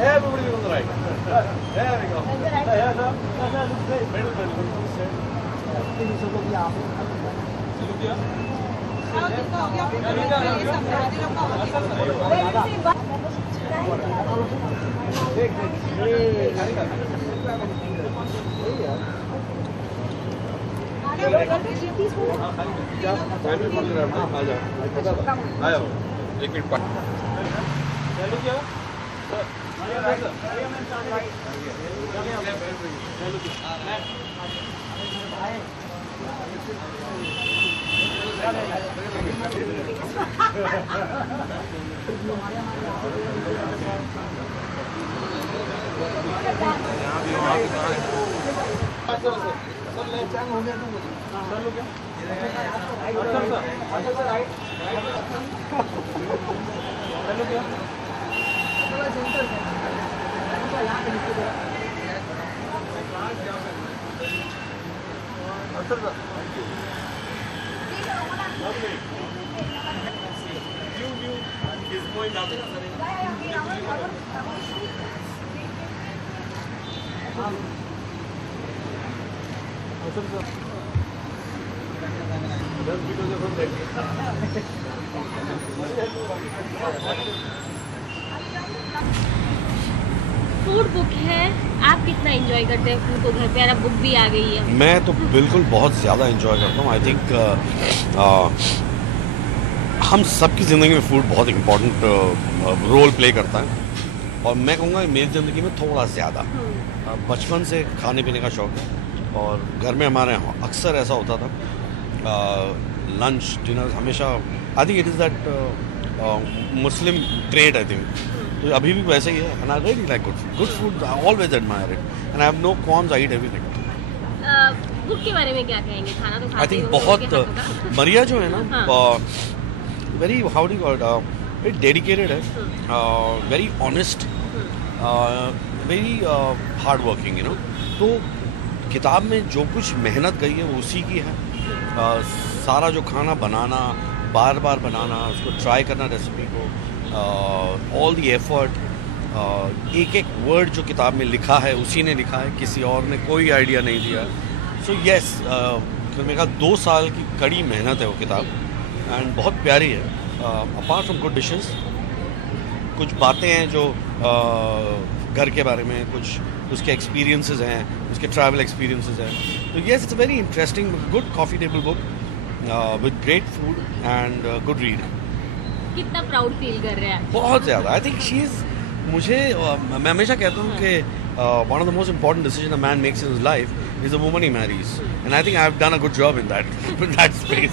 Everybody on the right. There we go. Yeah, sir. Middle. Food book है, आप कितना enjoy करते हैं फूड को घर पे? यार बुक भी आ गई है। मैं तो बिल्कुल बहुत ज़्यादा एंजॉय करता हूँ। आई थिंक हम सबकी ज़िंदगी में फूड बहुत इम्पोर्टेंट रोल प्ले करता है, और मैं कहूँगा मेरी ज़िंदगी में थोड़ा ज़्यादा। बचपन से खाने पीने का शौक है, और घर में हमारे अक्सर ऐसा होता था, लंच डिनर हमेशा, I think it is that Muslim trade, I think. तो अभी भी वैसे ही है, and I really like good food, I always admire it, and I have no qualms, I eat everything. Book के बारे में क्या कहेंगे? खाना तो खाते आई थिंक ही होंगे बहुत उनके हाथों का। मरिया जो है ना, हाँ। Very how do call, very dedicated है, very honest, very hard working, you know. तो किताब में जो कुछ मेहनत गई है वो उसी की है। सारा जो खाना बनाना, बार बार बनाना, उसको ट्राई करना रेसिपी को, ऑल दी एफर्ट, एक एक वर्ड जो किताब में लिखा है उसी ने लिखा है, किसी और ने कोई आइडिया नहीं दिया। सो येस, मेरे ख्याल 2 साल की कड़ी मेहनत है वो किताब, एंड बहुत प्यारी है। अपार्ट फ्रॉम गुड डिशेस, कुछ बातें हैं जो घर के बारे में, कुछ उसके एक्सपीरियंसेस हैं, उसके ट्रैवल एक्सपीरियंसेस हैं। तो yes, it's a very interesting, good coffee table book with great food and good read. कितना प्राउड फील कर रहे हैं? बहुत ज़्यादा। आई थिंक शी इज़, मुझे मैं हमेशा कहता हूँ कि one of the most important decision a man makes in his life is the woman he marries, and I think I have done a good job in that space.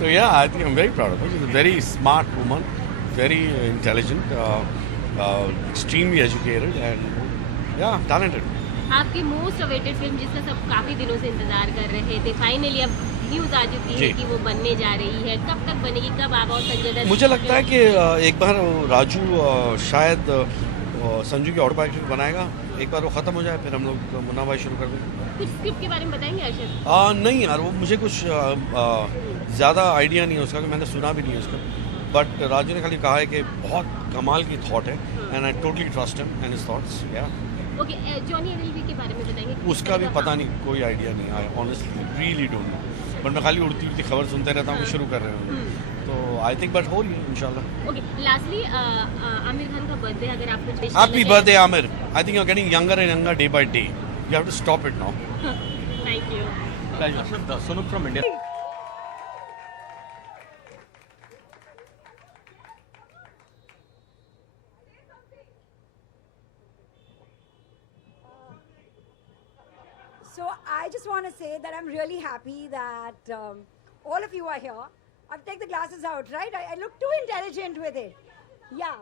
So yeah, I think I'm very proud of her. She's a very smart woman, very intelligent, extremely educated, and yeah, talented. आपकी most awaited film जिसका सब काफी दिनों से इंतजार कर रहे थे, फाइनली अब न्यूज आ चुकी है कि वो बनने जा रही है। कब तक बनेगी, कब आगा? और संजय दत्त, मुझे लगता है कि एक बार राजू शायद संजू की ऑटोबायोग्राफी बनाएगा, एक बार वो ख़त्म हो जाए, फिर हम लोग मुन्ना भाई शुरू कर देंगे। कुछ स्क्रिप्ट के बारे में बताएंगे अर्शद? नहीं यार, वो मुझे कुछ ज़्यादा आइडिया नहीं है उसका, कि मैंने सुना भी नहीं है उसका। बट राजू ने खाली कहा है कि बहुत कमाल की थॉट है, and I totally trust him and his thoughts. या ओके, जॉनी एलएलबी के बारे में बताएंगे? उसका भी पता नहीं, कोई आइडिया नहीं। I honestly really don't know, but मैं खाली उड़ती उड़ती खबर सुनते रहता हूँ कि शुरू कर रहे हैं, तो आई थिंक बट हो रही है इंशाल्लाह। ओके, लास्टली आमिर खान का बर्थडे, अगर आप कुछ wish हैप्पी करना birthday Aamir. I think you are getting younger and younger day by day, you have to stop it now. चाहें? Thank you. Sunuk from India. So I just want to say that I'm really happy that all of you are here. I'll take the glasses out, right? I look too intelligent with it. Yeah.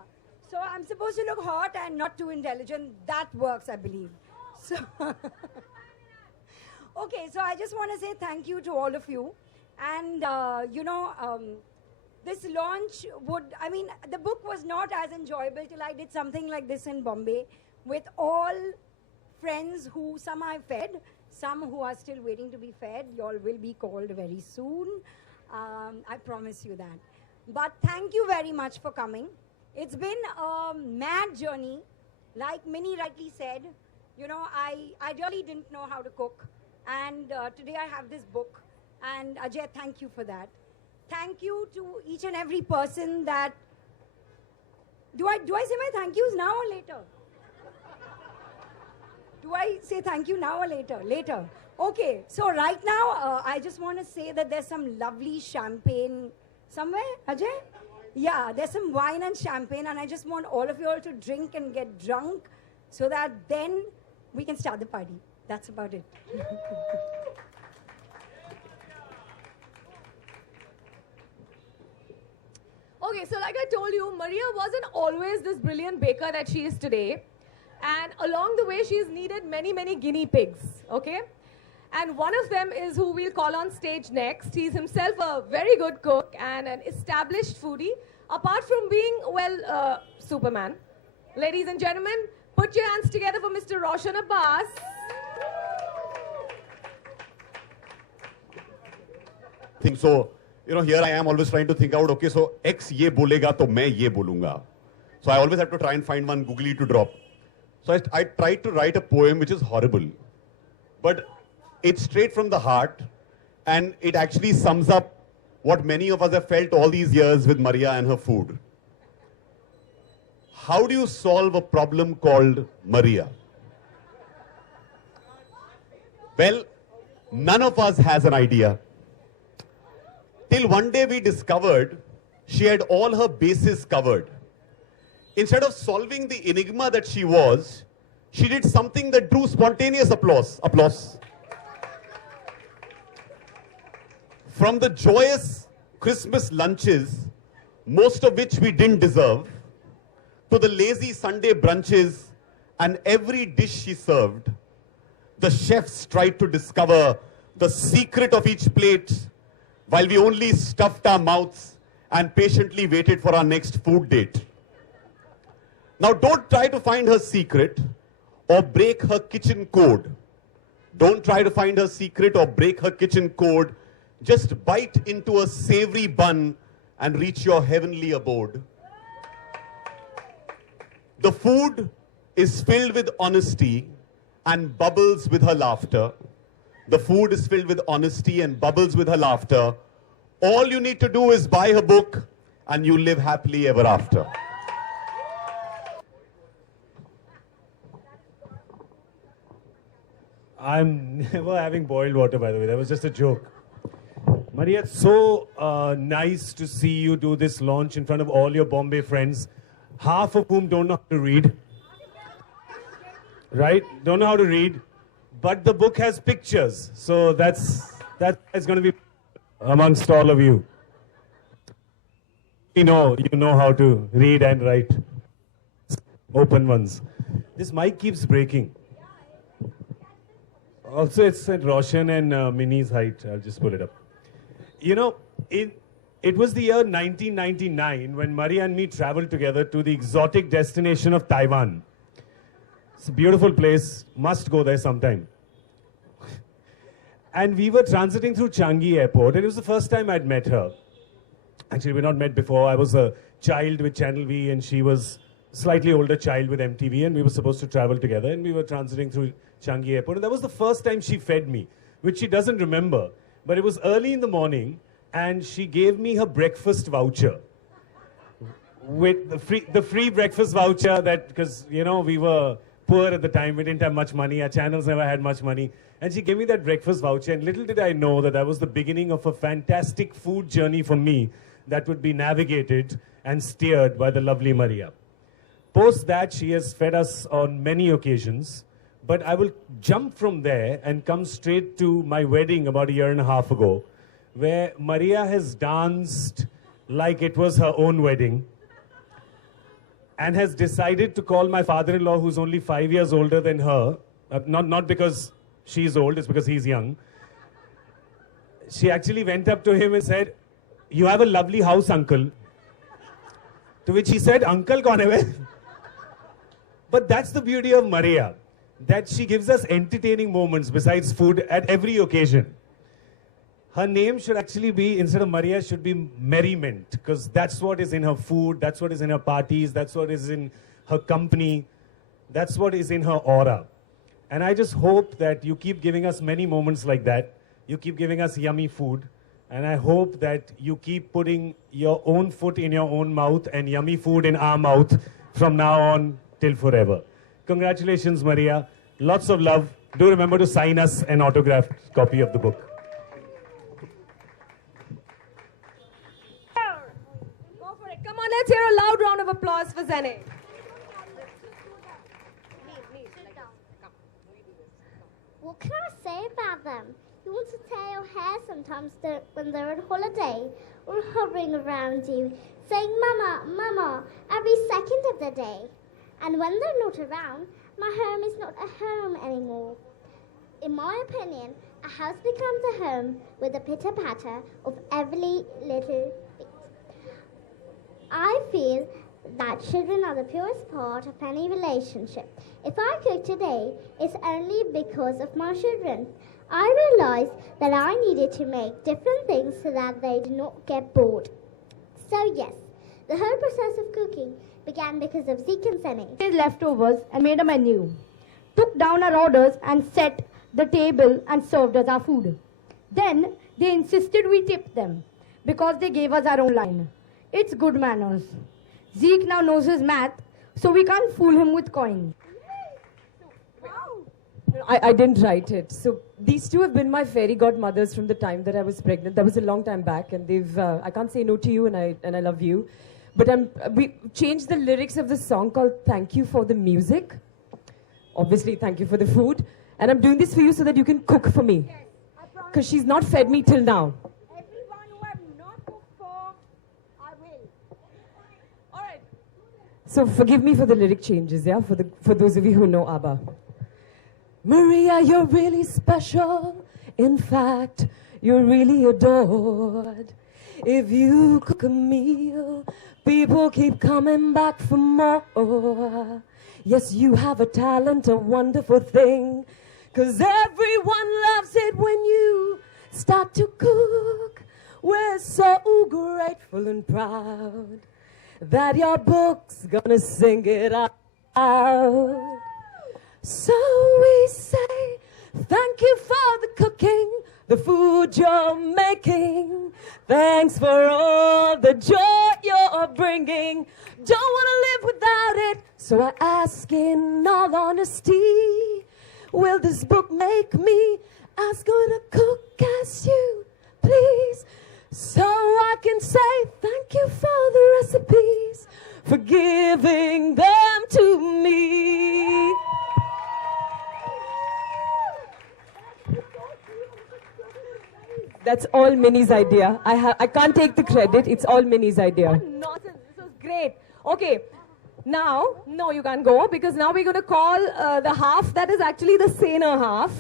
So I'm supposed to look hot and not too intelligent. That works, I believe. So, okay, so I just want to say thank you to all of you. And, this launch the book was not as enjoyable till I did something like this in Bombay with all friends who some I fed Some who are still waiting to be fed, you all will be called very soon. I promise you that. But thank you very much for coming. It's been a mad journey. Like Minnie rightly said, you know, I really didn't know how to cook. And today I have this book. And Ajay, thank you for that. Thank you to each and every person that... Do I say my thank yous now or later? Do I say thank you now or later? Later. Okay, so right now, I just want to say that there's some lovely champagne somewhere, Ajay? Yeah, there's some wine and champagne, and I just want all of you all to drink and get drunk so that then we can start the party. That's about it. Okay, so like I told you, Maria wasn't always this brilliant baker that she is today. And along the way, she's needed many, many guinea pigs, okay? And one of them is who we'll call on stage next. He's himself a very good cook and an established foodie, apart from being, well, Superman. Ladies and gentlemen, put your hands together for Mr. Roshan Abbas. Think so. You know, here I am always trying to think out, okay, so X ye bolega, to main ye bolunga. So I always have to try and find one googly to drop. So I tried to write a poem which is horrible. But it's straight from the heart, and it actually sums up what many of us have felt all these years with Maria and her food. How do you solve a problem called Maria? Well, none of us has an idea. Till one day we discovered she had all her bases covered. Instead of solving the enigma that she was, she did something that drew spontaneous applause. From the joyous Christmas lunches, most of which we didn't deserve, to the lazy Sunday brunches and every dish she served, the chefs tried to discover the secret of each plate while we only stuffed our mouths and patiently waited for our next food date. Now don't try to find her secret or break her kitchen code. Don't try to find her secret or break her kitchen code. Just bite into a savory bun and reach your heavenly abode. The food is filled with honesty and bubbles with her laughter. The food is filled with honesty and bubbles with her laughter. All you need to do is buy her book and you live happily ever after. I'm never having boiled water, by the way. That was just a joke. Maria, it's so nice to see you do this launch in front of all your Bombay friends, half of whom don't know how to read. Right? Don't know how to read. But the book has pictures. So that's going to be amongst all of you. You know how to read and write. Open ones. This mic keeps breaking. Also, it's at Roshan and Minnie's height. I'll just pull it up. You know, it was the year 1999 when Maria and me traveled together to the exotic destination of Taiwan. It's a beautiful place. Must go there sometime. And we were transiting through Changi Airport, and it was the first time I'd met her. Actually, we'd not met before. I was a child with Channel V, and she was a slightly older child with MTV, and we were supposed to travel together, and we were transiting through Changi Airport. And that was the first time she fed me, which she doesn't remember. But it was early in the morning, and she gave me her breakfast voucher. With the free breakfast voucher that, because, you know, we were poor at the time, we didn't have much money, our channels never had much money. And she gave me that breakfast voucher, and little did I know that that was the beginning of a fantastic food journey for me that would be navigated and steered by the lovely Maria. Post that, she has fed us on many occasions, but I will jump from there and come straight to my wedding about a year and a half ago, where Maria has danced like it was her own wedding and has decided to call my father-in-law, who's only 5 years older than her, not because she's old, it's because he's young. She actually went up to him and said, "You have a lovely house, uncle." To which he said, "Uncle kaun hai?" But that's the beauty of Maria. that she gives us entertaining moments besides food at every occasion. Her name should actually be, instead of Maria, should be Merriment, because that's what is in her food, that's what is in her parties, that's what is in her company, that's what is in her aura. And I just hope that you keep giving us many moments like that. You keep giving us yummy food. And I hope that you keep putting your own foot in your own mouth and yummy food in our mouth from now on till forever. Congratulations, Maria. Lots of love. Do remember to sign us an autographed copy of the book. Go for it. Come on, let's hear a loud round of applause for Zene. What can I say about them? You want to tear your hair sometimes when they're on holiday or hovering around you, saying, Mama, Mama, every second of the day. And when they're not around, my home is not a home anymore. In my opinion, a house becomes a home with the pitter-patter of every little bit. I feel that children are the purest part of any relationship. If I cook today, it's only because of my children. I realized that I needed to make different things so that they do not get bored. So yes, the whole process of cooking began because of Zeke and Zene. Made leftovers and made a menu, took down our orders and set the table and served us our food. Then they insisted we tip them because they gave us our own line. It's good manners. Zeke now knows his math, so we can't fool him with coin. I didn't write it. So these two have been my fairy godmothers from the time that I was pregnant. That was a long time back, and they've. I can't say no to you, and I love you. But we changed the lyrics of the song called "Thank You for the Music." Obviously, thank you for the food, and I'm doing this for you so that you can cook for me, because she's not fed me till now. Everyone who I've not cooked for, I will. All right. So forgive me for the lyric changes, yeah. For those of you who know ABBA. Maria, you're really special. In fact, you're really adored. If you cook a meal, people keep coming back for more. Yes, you have a talent, a wonderful thing, 'cause everyone loves it when you start to cook. We're so grateful and proud that your book's gonna sing it out. So we say, thank you for the cooking, the food you're making. Thanks for all the joy you're bringing. Don't want to live without it, so I ask in all honesty, will this book make me as good a cook as you, please? So I can say thank you for the recipes, for giving them to me. That's all Minnie's idea. I can't take the credit. It's all Minnie's idea. What nonsense. This was great. Okay. Now, no, you can't go, because now we're going to call the half that is actually the saner half.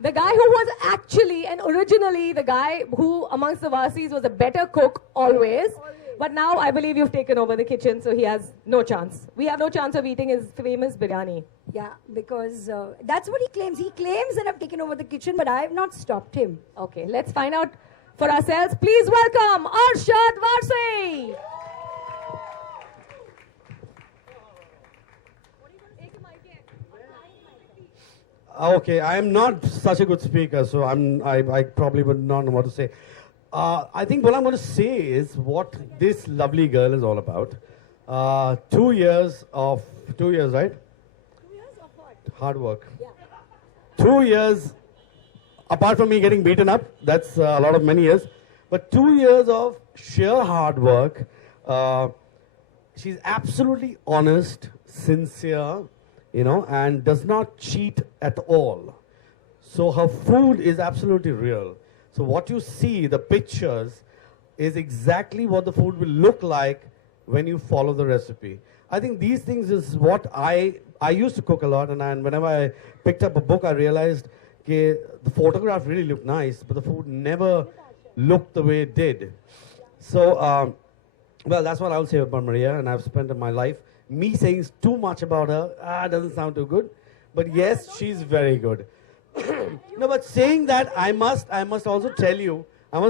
The guy who was actually and originally the guy who amongst the Vasis was a better cook always. But now I believe you've taken over the kitchen, so he has no chance. We have no chance of eating his famous biryani. Yeah, because that's what he claims. He claims that I've taken over the kitchen, but I have not stopped him. Okay, let's find out for ourselves. Please welcome Arshad Varsi. Okay, I am not such a good speaker, so I probably would not know what to say. I think what I'm going to say is what this lovely girl is all about. 2 years, right? 2 years of what? Hard work. Yeah. 2 years, apart from me getting beaten up, that's a lot of many years, but 2 years of sheer hard work. She's absolutely honest, sincere, and does not cheat at all. So her food is absolutely real. So what you see, the pictures, is exactly what the food will look like when you follow the recipe. I think these things is what I used to cook a lot, and whenever I picked up a book, I realized the photograph really looked nice, but the food never looked the way it did. So, well, that's what I'll say about Maria, and I've spent my life, me saying too much about her, doesn't sound too good, But yes, she's very good. No, but saying that, I must also tell you, there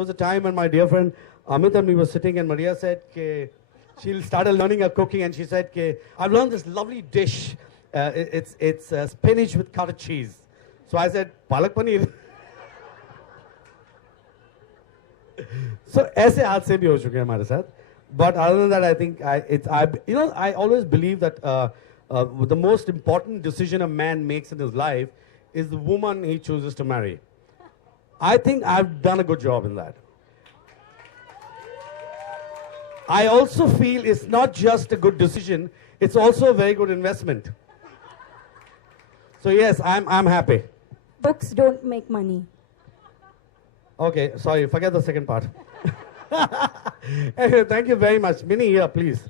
was a time when my dear friend Amit and me were sitting and Maria said, she started learning her cooking and she said, I've learned this lovely dish. It's spinach with cottage cheese. So I said, palak paneer. So ऐसे हादसे भी हो चुके हैं हमारे साथ. But other than that, I think I always believe that the most important decision a man makes in his life is the woman he chooses to marry. I think I've done a good job in that. I also feel it's not just a good decision, it's also a very good investment. So yes, I'm happy. Books don't make money. Okay, sorry, forget the second part. Anyway, thank you very much. Minnie, here, please.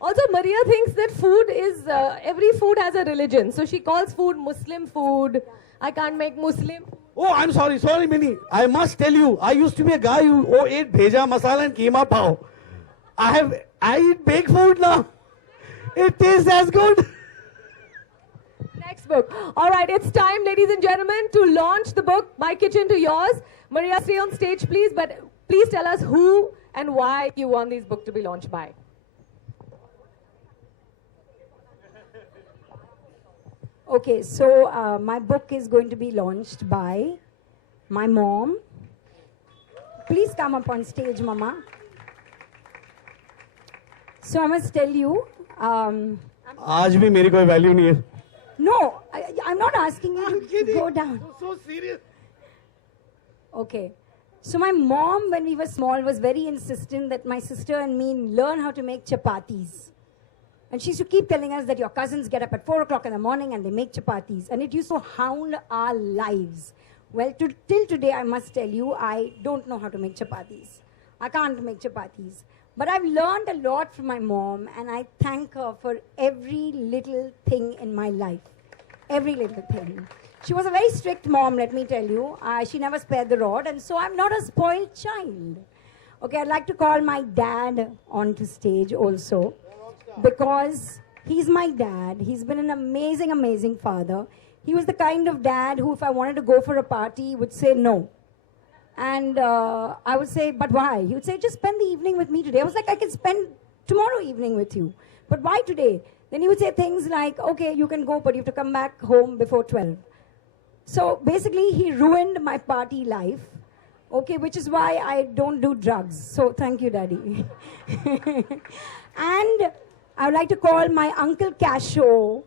Also, Maria thinks that food is, every food has a religion. So she calls food Muslim food. I can't make Muslim. Oh, I'm sorry, Minnie. I must tell you, I used to be a guy who ate bheja masala and keema pav. I eat baked food now. It tastes as good. Next book. All right, it's time, ladies and gentlemen, to launch the book, My Kitchen to Yours. Maria, stay on stage, please. But please tell us who and why you want this book to be launched by. Okay, so my book is going to be launched by my mom. Please come up on stage, Mama. So I must tell you, आज भी मेरी कोई value नहीं है. no, I'm not asking you to go down. So serious. Okay. So my mom, when we were small, was very insistent that my sister and me learn how to make chapatis. And she used to keep telling us that your cousins get up at 4 o'clock in the morning and they make chapatis. And it used to hound our lives. Well, till today, I must tell you, I don't know how to make chapatis. I can't make chapatis. But I've learned a lot from my mom, and I thank her for every little thing in my life. Every little thing. She was a very strict mom, let me tell you. She never spared the rod, and so I'm not a spoiled child. Okay, I'd like to call my dad onto stage also, because he's my dad. He's been an amazing, amazing father. He was the kind of dad who, if I wanted to go for a party, would say no. And I would say, but why? He would say, just spend the evening with me today. I was like, I can spend tomorrow evening with you. But why today? Then he would say things like, okay, you can go, but you have to come back home before 12. So basically, he ruined my party life, okay, which is why I don't do drugs. So thank you, Daddy. And I would like to call my Uncle Casho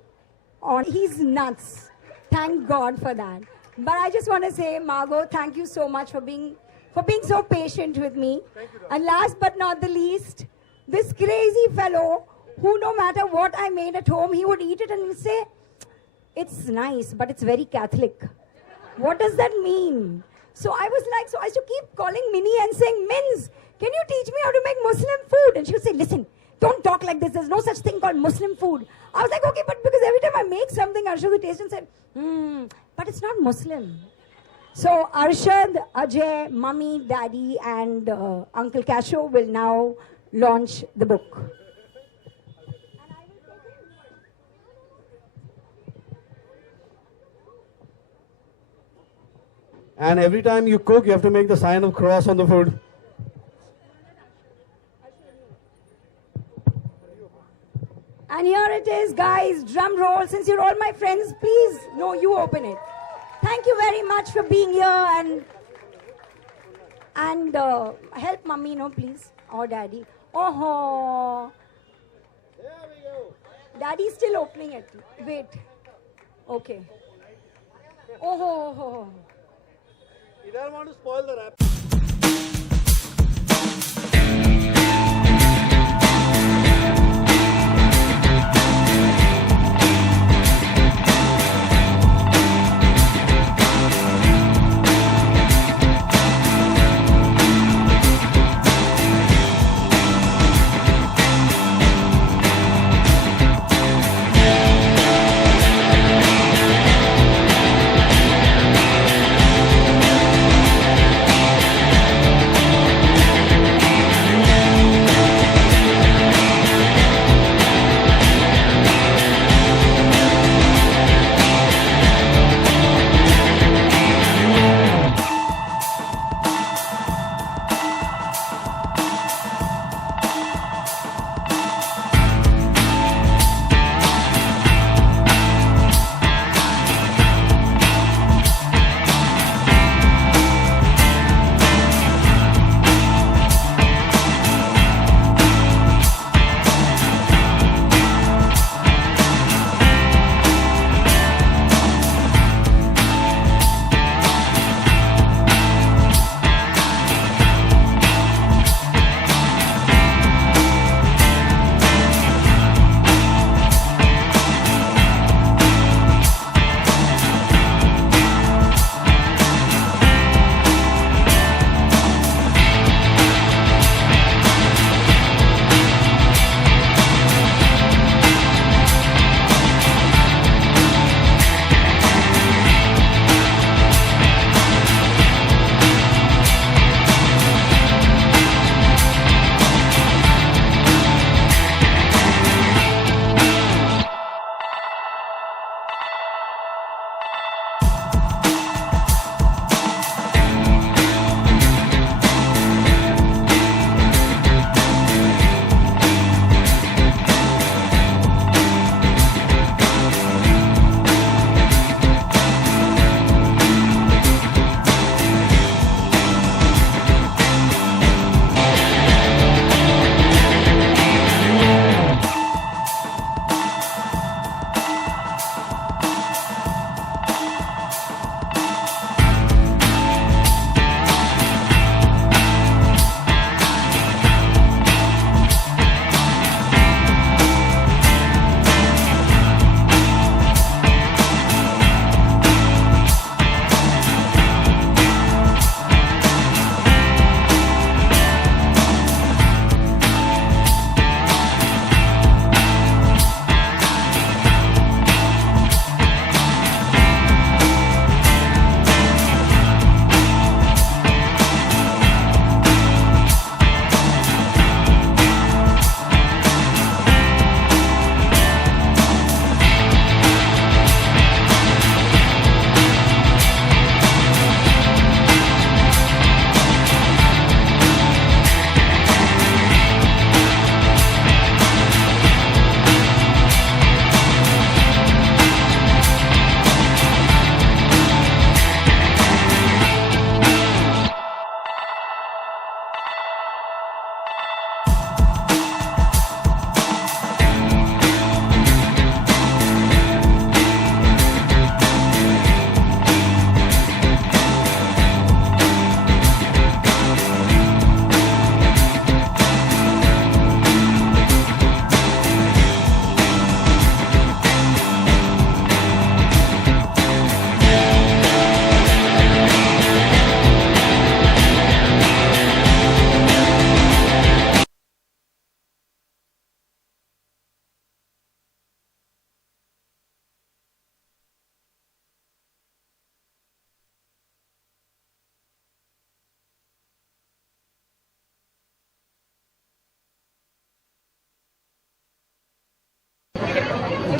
on. He's nuts. Thank God for that. But I just want to say, Margot, thank you so much for being so patient with me. And last but not the least, this crazy fellow who, no matter what I made at home, he would eat it and he'd say, it's nice, but it's very Catholic. What does that mean? So I was like, so I used to keep calling Minnie and saying, Mins, can you teach me how to make Muslim food? And she would say, listen, don't talk like this. There's no such thing called Muslim food. I was like, okay, but because every time I make something, I'll show the taste and said, but it's not Muslim. So Arshad, Ajay, Mummy, Daddy, and Uncle Casho will now launch the book. And every time you cook, you have to make the sign of cross on the food. And here it is, guys, drum roll. Since you're all my friends, please, no, you open it. Thank you very much for being here and help Mummy, no, please, or Daddy. Oh, there we go. Daddy's still opening it. Wait. Okay. Oh. You don't want to spoil the wrap.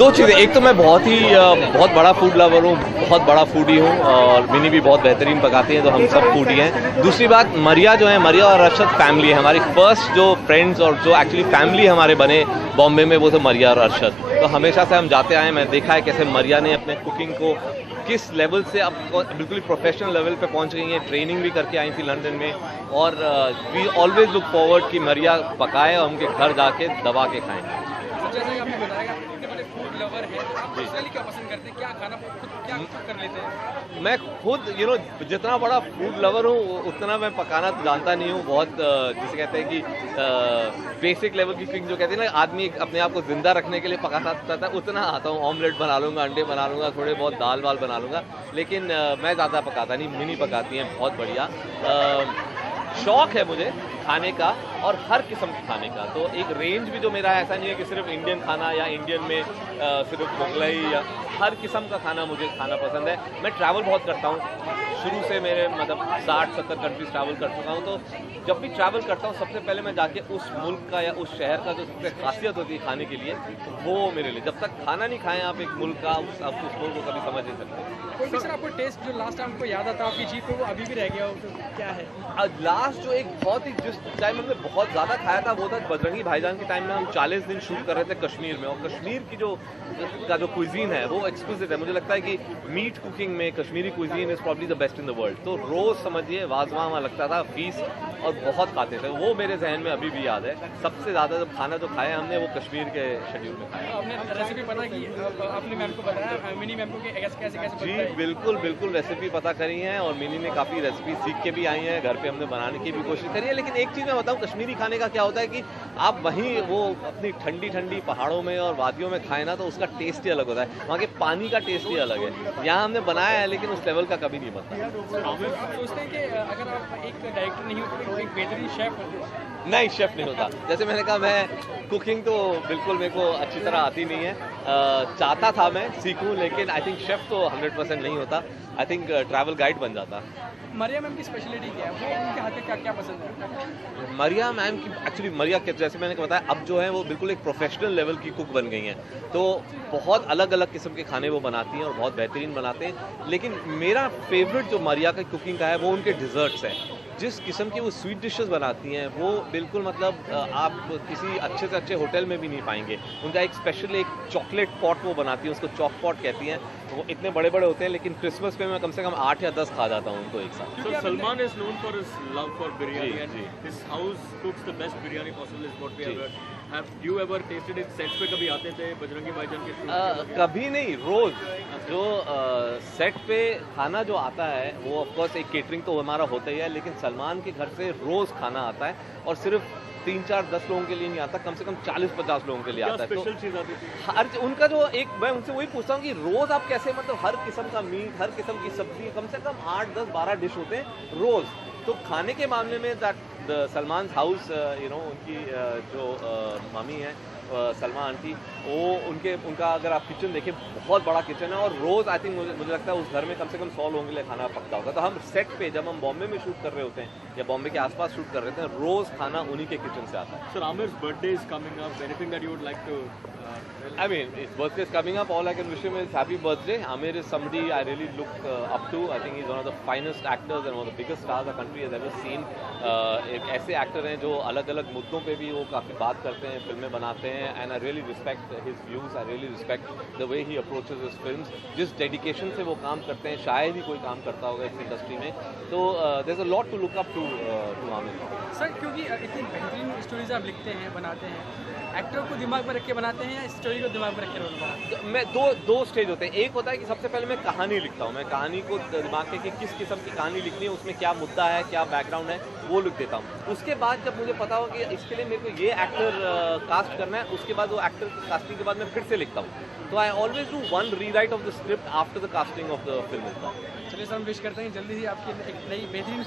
दो चीज़ें, एक तो मैं बहुत बड़ा food lover हूँ, बहुत बड़ा फूडी हूँ और मिनी भी बहुत बेहतरीन पकाती हैं, तो हम सब फूडी हैं। दूसरी बात, मरिया जो है, मरिया और अरशद फैमिली है हमारी। फर्स्ट जो फ्रेंड्स और जो एक्चुअली फैमिली हमारे बने बॉम्बे में, वो थे मरिया और अरशद। तो हमेशा से हम जाते आए, मैं देखा है कैसे मरिया ने अपने कुकिंग को किस लेवल से अब बिल्कुल प्रोफेशनल लेवल पे पहुंच गई हैं। ट्रेनिंग भी करके आई थी लंदन में, और वी ऑलवेज लुक फॉरवर्ड कि मरिया पकाए और उनके घर जाके दबा के खाएं। जैसे कि आपने बताया कि इतने बड़े फूड लवर हैं, पर्सनली क्या पसंद करते हैं, क्या खाना खुद क्या कर लेते हैं? मैं खुद जितना बड़ा फूड लवर हूँ उतना मैं पकाना जानता नहीं हूँ। बहुत जिसे कहते हैं कि बेसिक लेवल की कुकिंग जो कहते हैं ना, आदमी अपने आप को जिंदा रखने के लिए पकाता है, उतना आता हूँ। ऑमलेट बना लूँगा, अंडे बना लूँगा, थोड़े बहुत दाल वाल बना लूँगा, लेकिन मैं ज़्यादा पकाता नहीं। मिनी पकाती हैं बहुत बढ़िया। शौक है मुझे खाने का और हर किस्म के खाने का, तो एक रेंज भी जो मेरा ऐसा नहीं है कि सिर्फ इंडियन खाना या इंडियन में सिर्फ मुगलई, या हर किस्म का खाना मुझे खाना पसंद है। मैं ट्रैवल बहुत करता हूँ, शुरू से मेरे मतलब 60-70 कंट्रीज ट्रैवल कर चुका हूँ। तो जब भी ट्रैवल करता हूँ, सबसे पहले मैं जाके उस मुल्क का या उस शहर का जो सबसे खासियत होती है खाने के लिए, वो मेरे लिए, जब तक खाना नहीं खाएं आप एक मुल्क का, आप उस मुल्क को कभी समझ नहीं सकते। कोई भी सर आपको टेस्ट जो लास्ट टाइम आपको याद आता है आपकी जीभ पे, वो अभी भी रह गया हो, तो क्या है? लास्ट जो एक बहुत ही जिस टाइम हमने बहुत ज़्यादा खाया था, वो था बजरंगी भाईजान के टाइम में। हम 40 दिन शूट कर रहे थे कश्मीर में, और कश्मीर की जो क्विजीन है वो एक्सक्लूसिव है। मुझे लगता है कि मीट कुकिंग में Kashmiri cuisine is probably the best in the world. तो रोज़ समझिए वाजवा वहाँ लगता था, फीस, और बहुत खाते थे। वो मेरे जहन में अभी भी याद है। सबसे ज़्यादा जब खाना जो खाया हमने वो कश्मीर के शेड्यूल में खाया। आपने रेसिपी पता की, आपने मैम को बताया, मिनी मैम को कैसे जी बिल्कुल रेसिपी पता करी है, और मिनी ने काफ़ी रेसिपी सीख के भी आई हैं, घर पे हमने बनाने की भी कोशिश करी है। लेकिन एक चीज़ मैं बताऊँ, कश्मीरी खाने का क्या होता है कि आप वहीं वो अपनी ठंडी ठंडी पहाड़ों में और वादियों में खाएं ना, तो उसका टेस्ट ही अलग होता है। वहाँ के पानी का टेस्ट ही अलग है। यहाँ हमने बनाया है, लेकिन उस लेवल का कभी नहीं बनता। आप सोचते हैं कि अगर आप एक डायरेक्टर नहीं होते तो एक बेहतरीन शेफ होते? नहीं, शेफ नहीं होता। जैसे मैंने कहा, मैं कुकिंग तो बिल्कुल मेरे को अच्छी तरह आती नहीं है। चाहता था मैं सीखूं, लेकिन आई थिंक शेफ तो 100% नहीं होता। आई थिंक ट्रैवल गाइड बन जाता। मरिया मैम की स्पेशलिटी क्या है, वो उनके हाथ का क्या पसंद है? मरिया मैम की एक्चुअली, मरिया के जैसे मैंने बताया, अब जो है वो बिल्कुल एक प्रोफेशनल लेवल की कुक बन गई हैं। तो बहुत अलग अलग किस्म के खाने वो बनाती हैं और बहुत बेहतरीन बनाते हैं। लेकिन मेरा फेवरेट जो मरिया का कुकिंग का है वो उनके डिज़र्ट्स हैं। जिस किस्म की वो स्वीट डिशेस बनाती हैं, वो बिल्कुल मतलब आप किसी अच्छे से अच्छे होटल में भी नहीं पाएंगे। उनका एक स्पेशल एक चॉकलेट पॉट वो बनाती हैं, उसको चॉक पॉट कहती हैं। वो इतने बड़े बड़े होते हैं, लेकिन क्रिसमस पे मैं कम से कम 8 या 10 खा जाता हूँ उनको एक साथ। So Salman is known for his love for biryani, and his house cooks the best biryani possible is what we have heard. Have you ever tasted it? Sets पे कभी आते थे बजरंगी भाईजान के? कभी नहीं, रोज जो सेट पे खाना जो आता है वो ऑफकोर्स एक केटरिंग तो हमारा होता ही है, लेकिन सलमान के घर से रोज खाना आता है, और सिर्फ 3-4-10 लोगों के लिए नहीं आता, कम से कम 40-50 लोगों के लिए आता है। स्पेशल चीज आती थी? हर उनका जो एक, मैं उनसे वही पूछता हूँ कि रोज आप कैसे, मतलब हर किस्म का मीट, हर किस्म की सब्जी, कम से कम 8-10-12 डिश होते हैं रोज। तो खाने के मामले में सलमान हाउस उनकी जो मम्मी है सलमा आंटी, वो उनका अगर आप किचन देखें, बहुत बड़ा किचन है, और रोज़ आई थिंक मुझे लगता है उस घर में कम से कम 100 लोगों के लिए खाना पकता होगा। तो हम सेट पे जब हम बॉम्बे में शूट कर रहे होते हैं या बॉम्बे के आसपास शूट कर रहे होते हैं, रोज़ खाना उन्हीं के किचन से आता है। सर, आमिर's birthday is coming up. Anything that you would like to I mean, his birthday is coming up. All I can wish him is happy birthday. Amir is somebody I really look up to. I think he's one of the finest actors and one of the biggest stars the country has ever seen. एक ऐसे actor हैं जो अलग अलग मुद्दों पे भी वो काफ़ी बात करते हैं, फिल्में बनाते हैं, and I really respect his views, I really respect the way he approaches his films. जिस डेडिकेशन से वो काम करते हैं, शायद ही कोई काम करता होगा इस इंडस्ट्री में। तो there is a lot to look up to Aamir. Sir, क्योंकि इतनी बेहतरीन स्टोरीज आप लिखते हैं, बनाते हैं, एक्टर को दिमाग में रख के बनाते हैं या स्टोरी को दिमाग में रख के बनाते हैं? मैं दो स्टेज होते हैं। एक होता है कि सबसे पहले मैं कहानी लिखता हूँ, मैं कहानी को दिमाग में कि किस किस्म की कहानी लिखनी है, उसमें क्या मुद्दा है, क्या बैकग्राउंड है, वो लिख देता हूँ। उसके बाद जब मुझे पता हो कि इसके लिए मेरे को ये एक्टर कास्ट करना है, उसके बाद वो एक्टर की कास्टिंग के बाद मैं फिर से लिखता हूँ। तो I always do one rewrite of the script after the casting of the film. चलिए सर, हम विश करते हैं जल्दी ही आपकी एक नई बेहतरीन